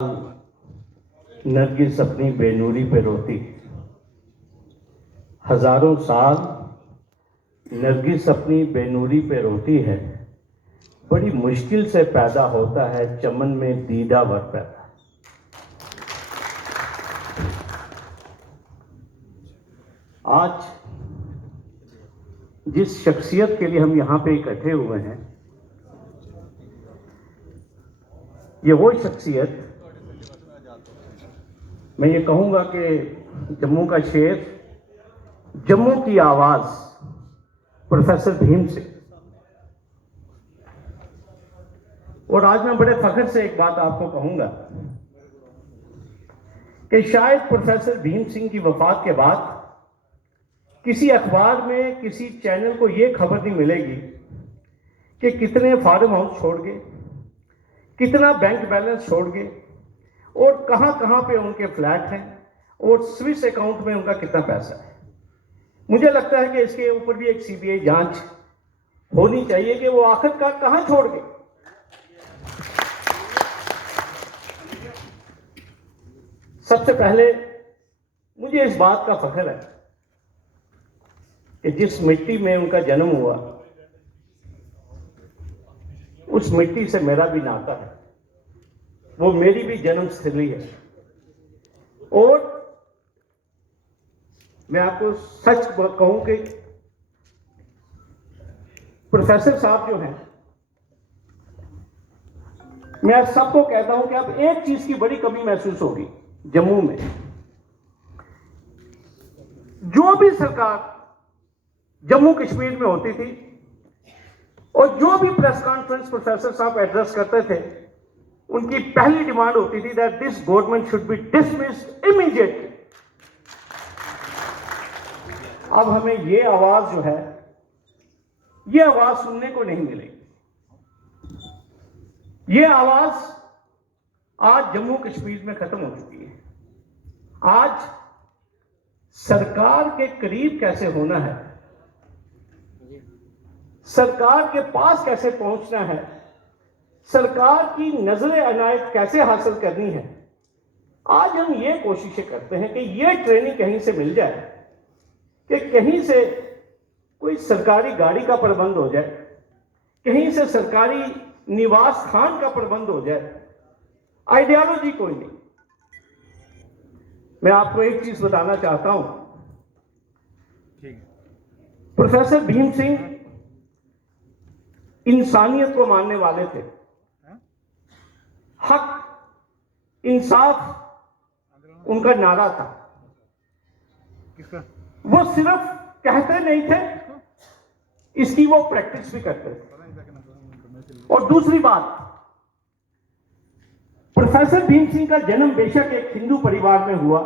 नरगिस अपनी बेनूरी पे रोती। हजारों साल नरगिस अपनी बेनूरी पे रोती है। बड़ी मुश्किल से पैदा होता है चमन में दीदावर पैदा। आज जिस शख्सियत के लिए हम यहां पे इकट्ठे हुए हैं, ये वो शख्सियत, मैं ये कहूंगा कि जम्मू का शेर, जम्मू की आवाज, प्रोफेसर भीम सिंह। और आज मैं बड़े फख्र से एक बात आपको कहूंगा कि शायद प्रोफेसर भीम सिंह की वफात के बाद किसी अखबार में, किसी चैनल को यह खबर नहीं मिलेगी कि कितने फार्म हाउस छोड़ गए, कितना बैंक बैलेंस छोड़ गए और कहां कहां पे उनके फ्लैट हैं और स्विस अकाउंट में उनका कितना पैसा है। मुझे लगता है कि इसके ऊपर भी एक सीबीआई जांच होनी चाहिए कि वो आखिरकार कहां छोड़ गए। सबसे पहले मुझे इस बात का फख्र है कि जिस मिट्टी में उनका जन्म हुआ, उस मिट्टी से मेरा भी नाता है, वो मेरी भी जन्मस्थली है। और मैं आपको सच कहूं कि प्रोफेसर साहब जो हैं, मैं सबको कहता हूं कि अब एक चीज की बड़ी कमी महसूस होगी जम्मू में। जो भी सरकार जम्मू कश्मीर में होती थी और जो भी प्रेस कॉन्फ्रेंस प्रोफेसर साहब एड्रेस करते थे, उनकी पहली डिमांड होती थी that this government should be dismissed immediately. अब हमें ये आवाज जो है, ये आवाज सुनने को नहीं मिलेगी। ये आवाज आज जम्मू कश्मीर में खत्म हो चुकी है। आज सरकार के करीब कैसे होना है, सरकार के पास कैसे पहुंचना है, सरकार की नजर अनायत कैसे हासिल करनी है, आज हम ये कोशिशें करते हैं कि ये ट्रेनिंग कहीं से मिल जाए, कि कहीं से कोई सरकारी गाड़ी का प्रबंध हो जाए, कहीं से सरकारी निवास स्थान का प्रबंध हो जाए। आइडियोलॉजी कोई नहीं। मैं आपको एक चीज बताना चाहता हूं, प्रोफेसर भीम सिंह इंसानियत को मानने वाले थे। हक, इंसाफ उनका नारा था। वो सिर्फ कहते नहीं थे, इसकी वो प्रैक्टिस भी करते थे। और दूसरी बात, प्रोफेसर भीम सिंह का जन्म बेशक एक हिंदू परिवार में हुआ,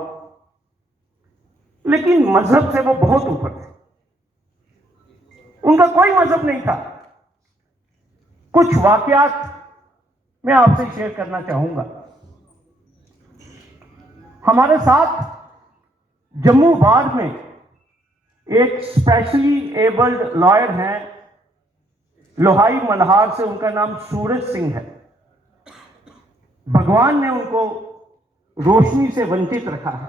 लेकिन मजहब से वो बहुत ऊपर थे। उनका कोई मजहब नहीं था। कुछ वाकयात मैं आपसे शेयर करना चाहूंगा। हमारे साथ जम्मू बार में एक स्पेशली एबल्ड लॉयर हैं, लोहाई मल्हार से, उनका नाम सूरज सिंह है। भगवान ने उनको रोशनी से वंचित रखा है।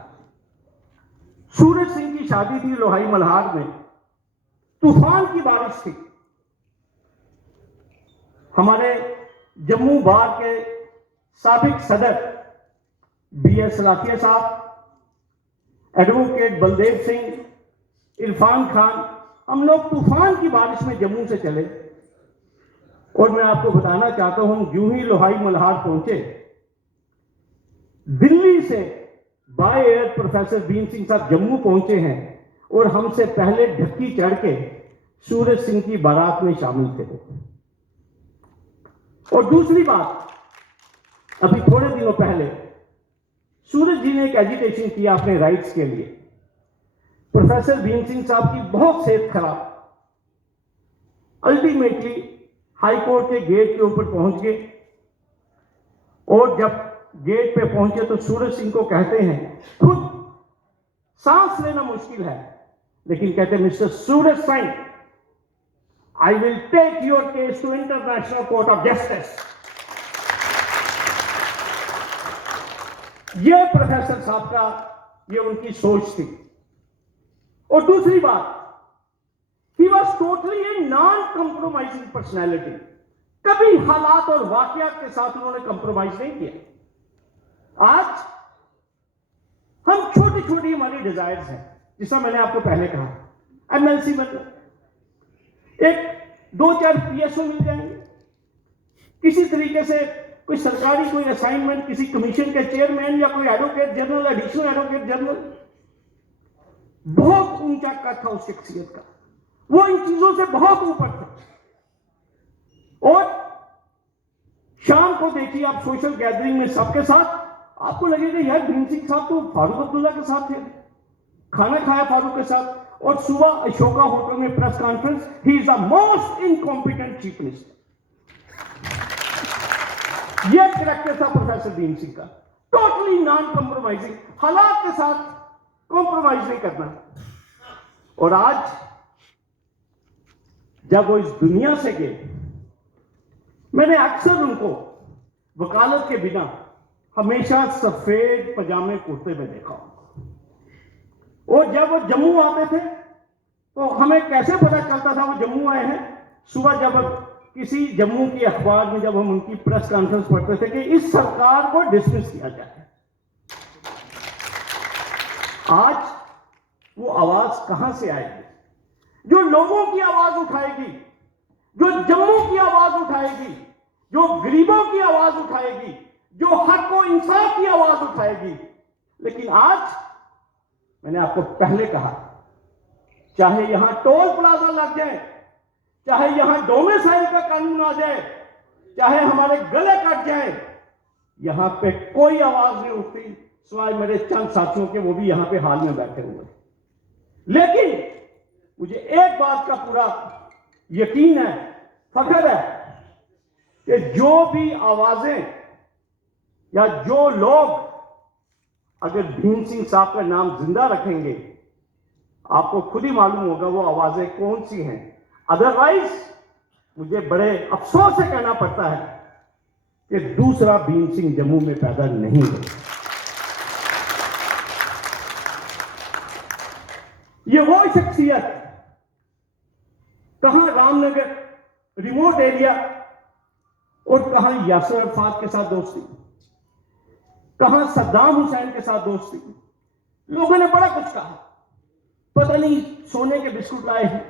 सूरज सिंह की शादी थी लोहाई मल्हार में। तूफान की बारिश थी। हमारे जम्मू बार के साबिक सदर बीएस लाठिया साहब, एडवोकेट बलदेव सिंह, इरफान खान, हम लोग तूफान की बारिश में जम्मू से चले। और मैं आपको बताना चाहता हूं, हम यूं ही लोहाई मल्हार पहुंचे, दिल्ली से by air professor Bhim Singh साहब जम्मू पहुंचे हैं और हमसे पहले ढक्की चढ़ के सूरज सिंह की बारात में शामिल थे। और दूसरी बात, अभी थोड़े दिनों पहले सूरज जी ने एक एजिटेशन किया अपने राइट्स के लिए। प्रोफेसर भीम सिंह साहब की बहुत सेहत खराब, अल्टीमेटली हाई कोर्ट के गेट के ऊपर पहुंच गए। और जब गेट पे पहुंचे तो सूरज सिंह को कहते हैं, खुद सांस लेना मुश्किल है, लेकिन कहते हैं, mister Suraj Singh, I will take your case to International Court of Justice. ये प्रोफेसर साहब का, ये उनकी सोच थी। और दूसरी बात, he was totally a non compromising personality. कभी हालात और वाकयात के साथ उन्होंने कंप्रोमाइज नहीं किया। आज हम छोटी छोटी हमारी डिजायर्स हैं, जिसका मैंने आपको पहले कहा, एमएलसी मतलब एक 2-4 पीएसओ मिल जाएंगे, किसी तरीके से कोई सरकारी कोई असाइनमेंट, किसी कमीशन के चेयरमैन या कोई advocate general, additional advocate general. बहुत ऊंचा कद था उस शख्सियत का, वो इन चीजों से बहुत ऊपर था। और शाम को देखिए आप सोशल गैदरिंग में सबके साथ, आपको लगेगा यार भीम सिंह साहब तो फारूक अब्दुल्ला के साथ थे, खाना खाया फारूक के साथ, और सुबह अशोका होटल में press conference. He is the most incompetent chief minister. यह कैरेक्टर था प्रोफेसर भीम सिंह का, टोटली नॉन कंप्रोमाइजिंग, हालात के साथ कॉम्प्रोमाइज नहीं करना। और आज जब वो इस दुनिया से गए, मैंने अक्सर उनको वकालत के बिना हमेशा सफेद पजामे कुर्ते में देखा। और जब वो जम्मू आते थे तो हमें कैसे पता चलता था वो जम्मू आए हैं? सुबह जब किसी जम्मू की अखबार में जब हम उनकी प्रेस कॉन्फ्रेंस पढ़ते थे कि इस सरकार को डिसमिस किया जाए। आज वो आवाज कहां से आएगी? जो लोगों की आवाज उठाएगी, जो जम्मू की आवाज उठाएगी, जो गरीबों की आवाज उठाएगी, जो हक और इंसाफ की आवाज उठाएगी। लेकिन आज मैंने आपको पहले कहा, चाहे यहां टोल प्लाजा लग जाए, चाहे यहां डोमिसाइल का कानून आ जाए, चाहे हमारे गले कट जाए, यहां पे कोई आवाज नहीं उठती सिवाय मेरे चंद साथियों के, वो भी यहां पे हाल में बैठे हुए। लेकिन मुझे एक बात का पूरा यकीन है, फख्र है, कि जो भी आवाजें या जो लोग अगर भीम सिंह साहब का नाम जिंदा रखेंगे, आपको खुद ही मालूम होगा वो आवाजें कौन सी हैं। अदरवाइज मुझे बड़े अफसोस से कहना पड़ता है कि दूसरा भीम सिंह जम्मू में पैदा नहीं हो। ये वो शख्सियत, कहां रामनगर रिमोट एरिया और कहां यासिर अरफात के साथ दोस्ती, कहां सद्दाम हुसैन के साथ दोस्ती। लोगों ने बड़ा कुछ कहा, पता नहीं सोने के बिस्कुट लाए हैं,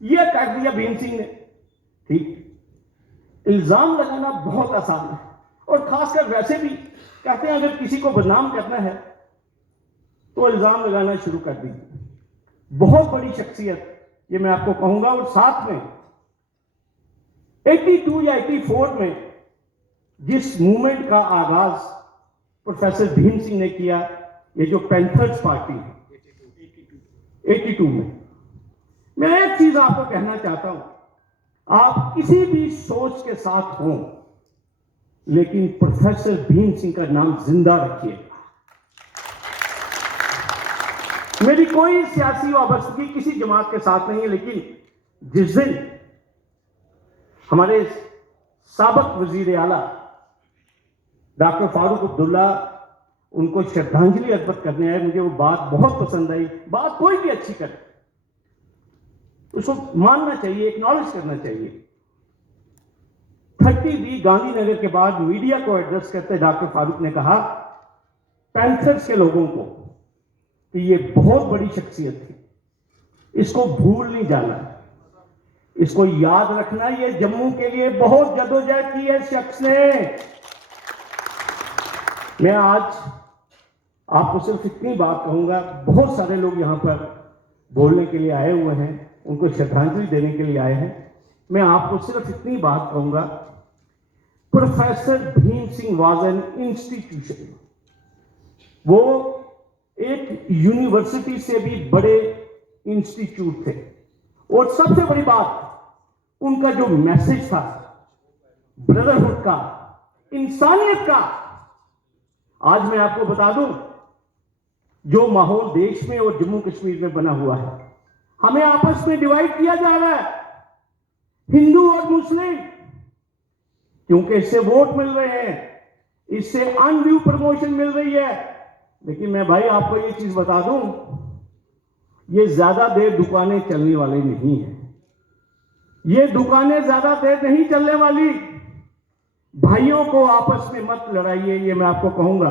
यह कर दिया भीम सिंह ने। ठीक, इल्जाम लगाना बहुत आसान है, और खासकर वैसे भी कहते हैं अगर किसी को बदनाम करना है तो इल्जाम लगाना शुरू कर दीजिए। बहुत बड़ी शख्सियत ये मैं आपको कहूंगा। और साथ में 82 या 84 में जिस मूवमेंट का आगाज प्रोफेसर भीम सिंह ने किया, ये जो पैंथर्स पार्टी है, 82 में, मैं एक चीज आपको कहना चाहता हूं, आप किसी भी सोच के साथ हों, लेकिन प्रोफेसर भीम सिंह का नाम जिंदा रखिएगा। मेरी कोई सियासी वाबस्तगी किसी जमात के साथ नहीं है, लेकिन जिस दिन हमारे साबिक वजीर आला डॉक्टर फारूक अब्दुल्ला उनको श्रद्धांजलि अर्पित करने आए, मुझे वो बात बहुत पसंद आई। बात कोई भी अच्छी करे, उसको मानना चाहिए, एक्नॉलेज करना चाहिए। 30 गांधीनगर के बाद मीडिया को एड्रेस करते डॉक्टर फारूक ने कहा पैंथर्स के लोगों को कि ये बहुत बड़ी शख्सियत थी, इसको भूल नहीं जाना, इसको याद रखना। ये जम्मू के लिए बहुत जदोजहद की है शख्स ने। मैं आज आपको सिर्फ इतनी बात कहूंगा, बहुत सारे लोग यहां पर बोलने के लिए आए हुए हैं, उनको श्रद्धांजलि देने के लिए आए हैं। मैं आपको सिर्फ इतनी बात कहूंगा, professor Bhim Singh was an institution. वो एक यूनिवर्सिटी से भी बड़े इंस्टीट्यूट थे। और सबसे बड़ी बात, उनका जो मैसेज था ब्रदरहुड का, इंसानियत का, आज मैं आपको बता दूं, जो माहौल देश में और जम्मू कश्मीर में बना हुआ है, हमें आपस में डिवाइड किया जा रहा है, हिंदू और मुस्लिम, क्योंकि इससे वोट मिल रहे हैं, इससे अनड्यू प्रमोशन मिल रही है। लेकिन मैं भाई आपको ये चीज बता दूं, ये ज्यादा देर दुकानें चलने वाली नहीं है। ये दुकानें ज्यादा देर नहीं चलने वाली। भाइयों को आपस में मत लड़ाइए, ये मैं आपको कहूंगा।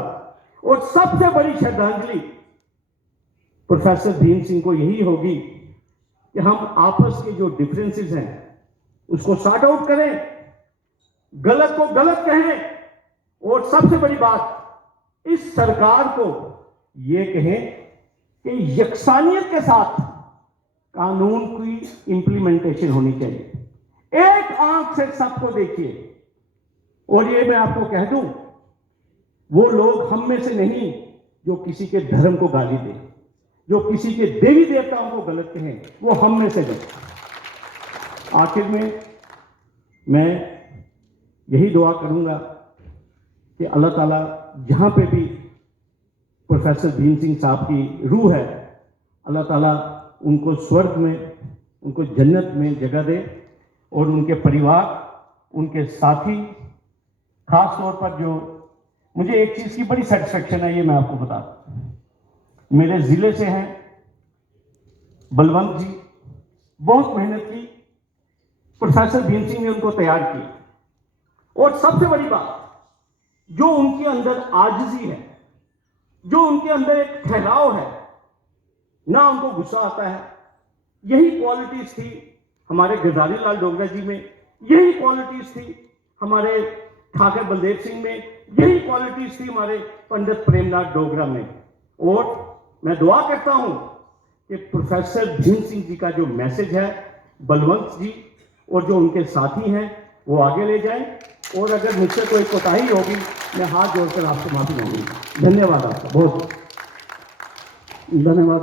और सबसे बड़ी श्रद्धांजलि प्रोफेसर भीम सिंह को यही होगी कि हम आपस के जो डिफरेंसेस हैं उसको सॉर्ट आउट करें, गलत को गलत कहें, और सबसे बड़ी बात इस सरकार को यह कहें कि यकसानियत के साथ कानून की इंप्लीमेंटेशन होनी चाहिए। एक आंख से सबको देखिए। और ये मैं आपको कह दूं, वो लोग हम में से नहीं जो किसी के धर्म को गाली दें, जो किसी के देवी देवताओं को गलत कहें, वो हम में से नहीं। आखिर में मैं यही दुआ करूंगा कि अल्लाह ताला जहां पे भी प्रोफेसर भीम सिंह साहब की रूह है, अल्लाह ताला उनको स्वर्ग में, उनको जन्नत में जगह दे, और उनके परिवार, उनके साथी, खास तौर पर जो मुझे एक चीज की बड़ी सेटिस्फेक्शन है, ये मैं आपको बता दूं। मेरे जिले से हैं बलवंत जी, बहुत मेहनत की, प्रोफेसर भीम सिंह ने उनको तैयार किया। और सबसे बड़ी बात, जो उनके अंदर आजिजी है, जो उनके अंदर एक ठहराव है, ना उनको गुस्सा आता है, यही क्वालिटीज थी हमारे गजारी लाल डोगरा जी में, यही क्वालिटीज थी हमारे ठाकर बलदेव सिंह में, यही क्वालिटीज थी हमारे पंडित प्रेमनाथ डोगरा में। और मैं दुआ करता हूं कि प्रोफेसर भीम सिंह जी का जो मैसेज है बलवंत जी और जो उनके साथी हैं वो आगे ले जाएं। और अगर मुझसे कोई कोताही होगी, मैं हाथ जोड़कर आपसे माफी मांगूंगा। धन्यवाद आपका, बहुत धन्यवाद।